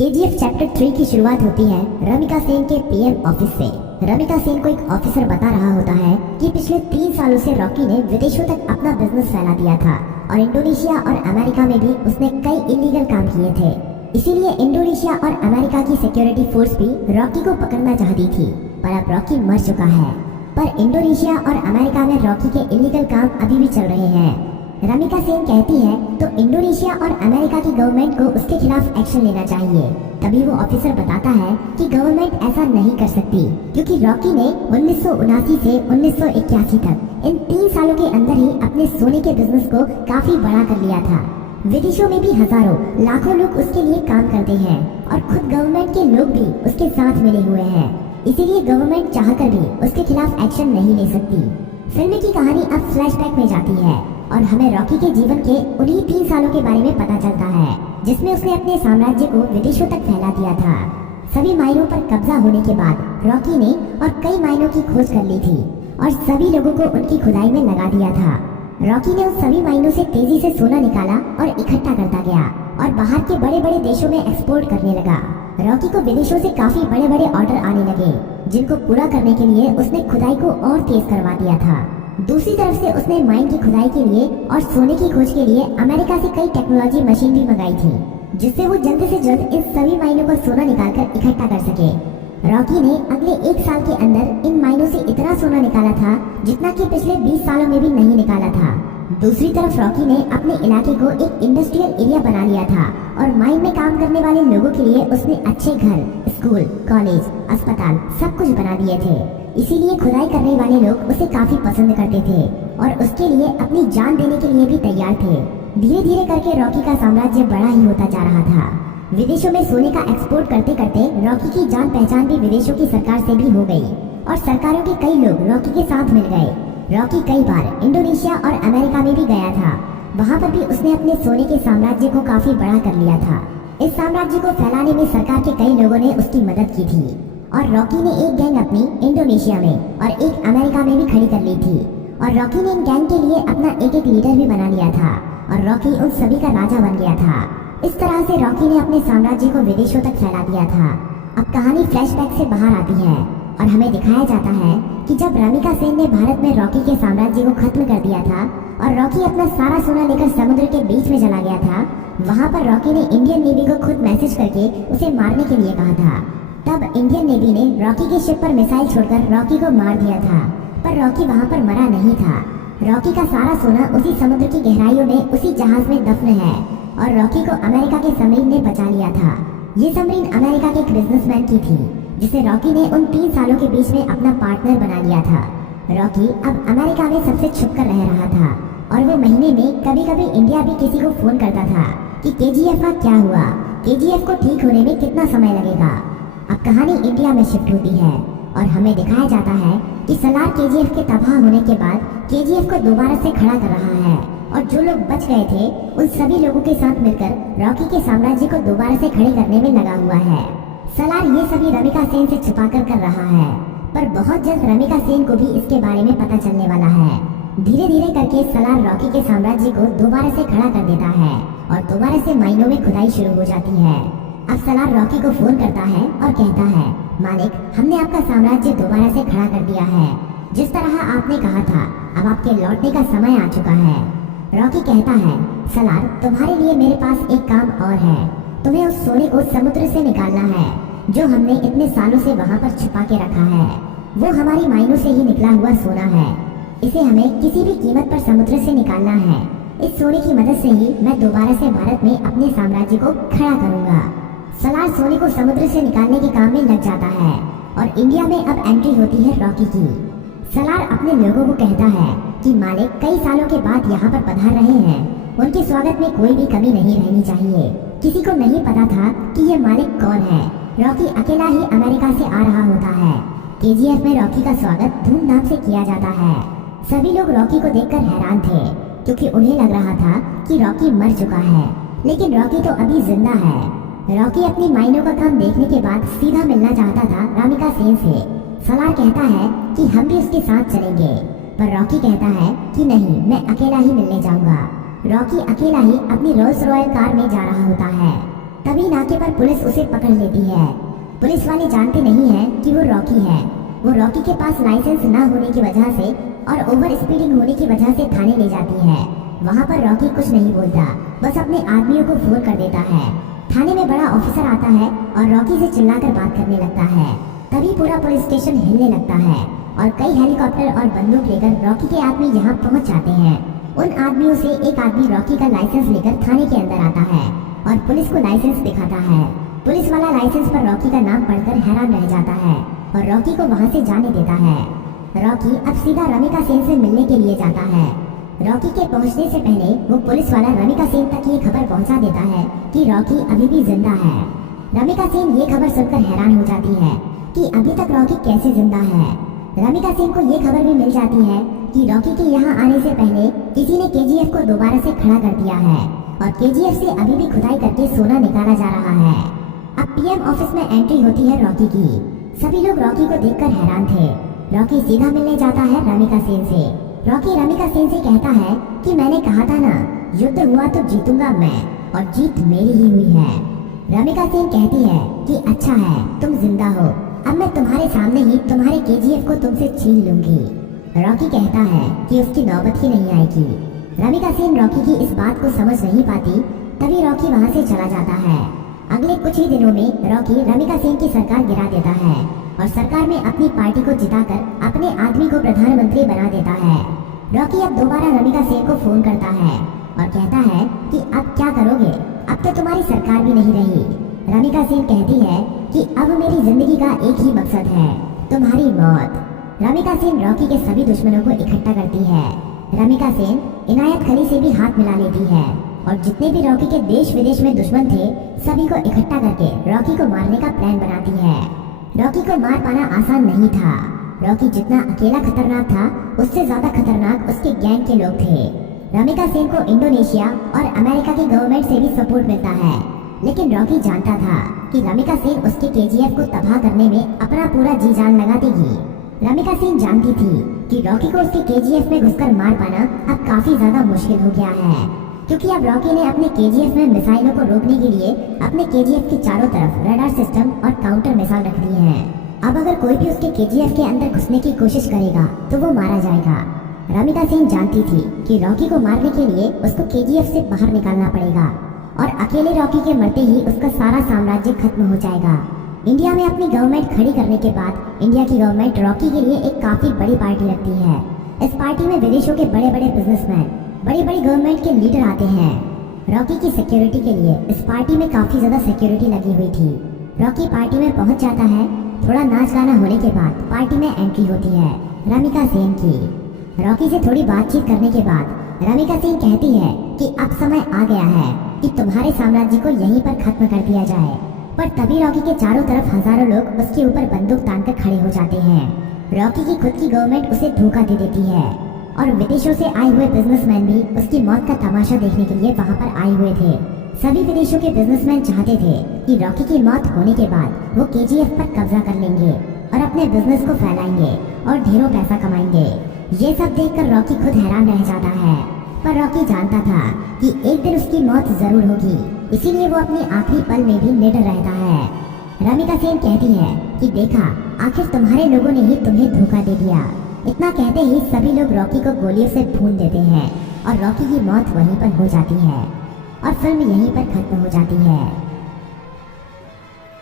KGF chapter 3 की शुरुआत होती है रमिका सेन के पीएम ऑफिस से। रमिका सेन को एक ऑफिसर बता रहा होता है कि पिछले 3 सालों से रॉकी ने विदेशों तक अपना बिजनेस फैला दिया था और इंडोनेशिया और अमेरिका में भी उसने कई इलीगल काम किए थे। इसीलिए इंडोनेशिया और अमेरिका की सिक्योरिटी फोर्स भी रॉकी को पकड़ना चाहती थी, पर अब रॉकी मर चुका है। पर इंडोनेशिया और अमेरिका में रॉकी के इलीगल काम अभी भी चल रहे हैं। रमिका सेन कहती है तो इंडोनेशिया और अमेरिका की गवर्नमेंट को उसके खिलाफ एक्शन लेना चाहिए। तभी वो ऑफिसर बताता है कि गवर्नमेंट ऐसा नहीं कर सकती, क्योंकि रॉकी ने 1979 से 1981 तक इन 3 सालों के अंदर ही अपने सोने के बिजनेस को काफी बड़ा कर लिया था। विदेशों में भी हजारों लाखों लोग उसके लिए काम करते हैं और खुद गवर्नमेंट के लोग भी उसके साथ मिले हुए हैं। इसीलिए गवर्नमेंट चाहकर भी उसके खिलाफ एक्शन नहीं ले सकती। फिल्म की कहानी अब फ्लैशबैक में जाती है और हमें रॉकी के जीवन के उन्हीं 3 सालों के बारे में पता चलता है जिसमें उसने अपने साम्राज्य को विदेशों तक फैला दिया था। सभी माइनों पर कब्जा होने के बाद रॉकी ने और कई माइनों की खोज कर ली थी और सभी लोगों को उनकी खुदाई में लगा दिया था। रॉकी ने उन सभी माइनों से तेजी से सोना निकाला और इकट्ठा करता गया और बाहर के बड़े बड़े देशों में एक्सपोर्ट करने लगा। रॉकी को विदेशों से काफी बड़े बड़े ऑर्डर आने लगे, जिनको पूरा करने के लिए उसने खुदाई को और तेज करवा दिया था। दूसरी तरफ से उसने माइन की खुदाई के लिए और सोने की खोज के लिए अमेरिका से कई टेक्नोलॉजी मशीन भी मंगाई थी, जिससे वो जल्द से जल्द इन सभी माइनों पर सोना निकालकर इकट्ठा कर सके। रॉकी ने अगले 1 साल के अंदर इन माइनों से इतना सोना निकाला था जितना कि पिछले 20 सालों में भी नहीं निकाला था। दूसरी तरफ रॉकी ने अपने इलाके को एक इंडस्ट्रियल एरिया बना लिया था और माइन में काम करने वाले लोगों के लिए उसने अच्छे घर, स्कूल, कॉलेज, अस्पताल सब कुछ बना दिए थे। इसीलिए खुदाई करने वाले लोग उसे काफी पसंद करते थे और उसके लिए अपनी जान देने के लिए भी तैयार थे। धीरे धीरे करके रॉकी का साम्राज्य बड़ा ही होता जा रहा था। विदेशों में सोने का एक्सपोर्ट करते करते रॉकी की जान पहचान भी विदेशों की सरकार से भी हो गई और सरकारों के कई लोग रॉकी के साथ मिल गए। रॉकी कई बार इंडोनेशिया और अमेरिका में भी गया था। वहाँ पर भी उसने अपने सोने के साम्राज्य को काफी बड़ा कर लिया था। इस साम्राज्य को फैलाने में सरकार के कई लोगों ने उसकी मदद की थी और रॉकी ने एक गैंग अपनी इंडोनेशिया में और एक अमेरिका में भी खड़ी कर ली थी और रॉकी ने इन गैंग के लिए अपना एक लीडर भी बना लिया था और रॉकी उन सभी का राजा बन गया था। इस तरह से रॉकी ने अपने साम्राज्य को विदेशों तक फैला दिया था। अब कहानी फ्लैशबैक से बाहर आती है और हमें दिखाया जाता है कि जब रमिका सेन ने भारत में रॉकी के साम्राज्य को खत्म कर दिया था और रॉकी अपना सारा सोना लेकर समुद्र के बीच में चला गया था, वहाँ पर रॉकी ने इंडियन नेवी को खुद मैसेज करके उसे मारने के लिए कहा था। तब इंडियन नेवी ने रॉकी के शिप पर मिसाइल छोड़कर रॉकी को मार दिया था, पर रॉकी वहाँ पर मरा नहीं था। रॉकी का सारा सोना उसी समुद्र की गहराइयों में उसी जहाज में दफन है और रॉकी को अमेरिका के सबमरीन ने बचा लिया था। ये सबमरीन अमेरिका के एक बिजनेसमैन की थी, जिसे रॉकी ने उन 3 सालों के बीच में अपना पार्टनर बना लिया था। रॉकी अब अमेरिका में सबसे छुपकर रह रहा था और वो महीने में कभी कभी इंडिया भी किसी को फोन करता था कि केजीएफ का क्या हुआ, केजीएफ को ठीक होने में कितना समय लगेगा। अब कहानी इंडिया में शिफ्ट होती है और हमें दिखाया जाता है कि सलार केजीएफ के तबाह होने के बाद केजीएफ को दोबारा से खड़ा कर रहा है और जो लोग बच गए थे उन सभी लोगों के साथ मिलकर रॉकी के साम्राज्य को दोबारा से खड़े करने में लगा हुआ है। सलार ये सभी रमिका सेन से छुपाकर कर रहा है, पर बहुत जल्द रमिका सेन को भी इसके बारे में पता चलने वाला है। धीरे धीरे करके सलार रॉकी के साम्राज्य को दोबारा से खड़ा कर देता है और दोबारा से माइनों में खुदाई शुरू हो जाती है। अब सलार रॉकी को फोन करता है और कहता है, मालिक, हमने आपका साम्राज्य दोबारा से खड़ा कर दिया है। जिस तरह आपने कहा था, अब आपके लौटने का समय आ चुका है। रॉकी कहता है, सलार, तुम्हारे लिए मेरे पास एक काम और है। तुम्हें उस सोने को समुद्र से निकालना है जो हमने इतने सालों से वहाँ पर छुपा के रखा है। वो हमारी माइनों से ही निकला हुआ सोना है। इसे हमें किसी भी कीमत पर समुद्र से निकालना है। इस सोने की मदद से ही मैं दोबारा से भारत में अपने साम्राज्य को खड़ा करूंगा। सलार सोने को समुद्र से निकालने के काम में लग जाता है और इंडिया में अब एंट्री होती है रॉकी की। सलार अपने लोगों को कहता है कि मालिक कई सालों के बाद यहाँ पर पधार रहे हैं, उनके स्वागत में कोई भी कमी नहीं रहनी चाहिए। किसी को नहीं पता था कि ये मालिक कौन है। रॉकी अकेला ही अमेरिका से आ रहा होता है। केजीएफ में रॉकी का स्वागत धूमधाम से किया जाता है। सभी लोग रॉकी को देखकर हैरान थे, क्योंकि उन्हें लग रहा था कि रॉकी मर चुका है, लेकिन रॉकी तो अभी जिंदा है। रॉकी अपनी माइनों का काम देखने के बाद सीधा मिलना चाहता था रमिका सेन से। सलार कहता है कि हम भी उसके साथ चलेंगे, पर रॉकी कहता है कि नहीं, मैं अकेला ही मिलने जाऊंगा। रॉकी अकेला ही अपनी रोल्स रॉयल कार में जा रहा होता है। तभी नाके पर पुलिस उसे पकड़ लेती है। पुलिस वाले जानते नहीं हैं कि वो रॉकी है। वो रॉकी के पास लाइसेंस ना होने की वजह से और ओवर स्पीडिंग होने की वजह से थाने ले जाती है। वहाँ पर रॉकी कुछ नहीं बोलता, बस अपने आदमियों को फोन कर देता है। थाने में बड़ा ऑफिसर आता है और रॉकी से चिल्लाकर बात करने लगता है। तभी पूरा पुलिस स्टेशन हिलने लगता है और कई हेलीकॉप्टर और बंदूक लेकर रॉकी के आदमी यहाँ पहुँच जाते हैं। उन आदमियों से एक आदमी रॉकी का लाइसेंस लेकर थाने के अंदर आता है और पुलिस को लाइसेंस दिखाता है। पुलिस वाला लाइसेंस पर रॉकी का नाम पढ़कर हैरान रह जाता है और रॉकी को वहाँ से जाने देता है। रॉकी अब सीधा रमिका सेन से मिलने के लिए जाता है। रॉकी के पहुंचने से पहले वो पुलिस वाला रमिका सेन तक ये खबर पहुंचा देता है कि रॉकी अभी भी जिंदा है। रमिका सेन ये खबर सुनकर हैरान हो जाती है कि अभी तक रॉकी कैसे जिंदा है। रमिका सेन को ये खबर भी मिल जाती है कि रॉकी के यहाँ आने से पहले किसी ने केजीएफ को दोबारा से खड़ा कर दिया है और केजीएफ से अभी भी खुदाई करके सोना निकाला जा रहा है। अब पीएम ऑफिस में एंट्री होती है रॉकी की। सभी लोग रॉकी को देखकर हैरान थे। रॉकी सीधा मिलने जाता है रमिका सेन से। रॉकी रमिका सेन से कहता है कि मैंने कहा था ना, युद्ध हुआ तो जीतूंगा मैं और जीत मेरी ही हुई है। रमिका सेन कहती है कि अच्छा है, तुम जिंदा हो, अब मैं तुम्हारे सामने ही तुम्हारे केजीएफ को तुमसे छीन लूंगी। रॉकी कहता है कि उसकी नौबत ही नहीं आएगी। रमिका सेन रॉकी की इस बात को समझ नहीं पाती। तभी रॉकी वहाँ से चला जाता है। अगले कुछ ही दिनों में रॉकी रमिका सेन की सरकार गिरा देता है और सरकार में अपनी पार्टी को जिताकर अपने आदमी को प्रधानमंत्री बना देता है। रॉकी अब दोबारा रमिका सेन को फोन करता है और कहता है कि अब क्या करोगे, अब तो तुम्हारी सरकार भी नहीं रही। रमिका सेन कहती है कि अब मेरी जिंदगी का एक ही मकसद है, तुम्हारी मौत। रमिका सेन रॉकी के सभी दुश्मनों को इकट्ठा करती है। रमिका सेन इनायत खली से भी हाथ मिला लेती है और जितने भी रॉकी के देश विदेश में दुश्मन थे सभी को इकट्ठा करके रॉकी को मारने का प्लान बनाती है। रॉकी को मार पाना आसान नहीं था। रॉकी जितना अकेला खतरनाक था उससे ज्यादा खतरनाक उसके गैंग के लोग थे। रमिका सेन को इंडोनेशिया और अमेरिका की गवर्नमेंट से भी सपोर्ट मिलता है, लेकिन रॉकी जानता था कि रमिका सेन उसके केजीएफ को तबाह करने में अपना पूरा जी जान लगा देगी। रमिका सेन जानती थी कि रॉकी को उसके केजीएफ में घुसकर मार पाना अब काफी ज्यादा मुश्किल हो गया है, क्योंकि अब रॉकी ने अपने केजीएफ में मिसाइलों को रोकने के लिए अपने केजीएफ के चारों तरफ रडार सिस्टम और काउंटर मिसाइल रख दी है। अब अगर कोई भी उसके केजीएफ के अंदर घुसने की कोशिश करेगा तो वो मारा जाएगा। रमिका सेन जानती थी कि रॉकी को मारने के लिए उसको केजीएफ से बाहर निकालना पड़ेगा और अकेले रॉकी के मरते ही उसका सारा साम्राज्य खत्म हो जाएगा। इंडिया में अपनी गवर्नमेंट खड़ी करने के बाद इंडिया की गवर्नमेंट रॉकी के लिए एक काफी बड़ी पार्टी रखती है। इस पार्टी में विदेशों के बड़े बड़े बिजनेसमैन, बड़ी बड़ी गवर्नमेंट के लीडर आते हैं। रॉकी की सिक्योरिटी के लिए इस पार्टी में काफी ज्यादा सिक्योरिटी लगी हुई थी। रॉकी पार्टी में पहुंच जाता है। थोड़ा नाच गाना होने के बाद पार्टी में एंट्री होती है रमिका सेन की। रॉकी से थोड़ी बातचीत करने के बाद रमिका सेन कहती है कि अब समय आ गया है कि तुम्हारे साम्राज्य को यहीं पर खत्म कर दिया जाए। पर तभी रॉकी के चारों तरफ हजारों लोग उसके ऊपर बंदूक तानकर खड़े हो जाते हैं। रॉकी की खुद की गवर्नमेंट उसे धोखा दे देती है और विदेशों से आए हुए बिजनेसमैन भी उसकी मौत का तमाशा देखने के लिए वहाँ पर आए हुए थे। सभी विदेशों के बिजनेसमैन चाहते थे कि रॉकी की मौत होने के बाद वो केजीएफ पर कब्जा कर लेंगे और अपने बिजनेस को फैलाएंगे और ढेरों पैसा कमाएंगे। ये सब देखकर रॉकी खुद हैरान रह जाता है, पर रॉकी जानता था कि एक दिन उसकी मौत जरूर होगी, इसीलिए वो अपने आखिरी पल में भी निडर रहता है। रमिका सेन कहती है कि देखा, आखिर तुम्हारे लोगों ने ही तुम्हें धोखा दे दिया। इतना कहते ही सभी लोग रॉकी को गोलियों से भून देते हैं और रॉकी की मौत वहीं पर हो जाती है और फिल्म यहीं पर खत्म हो जाती है।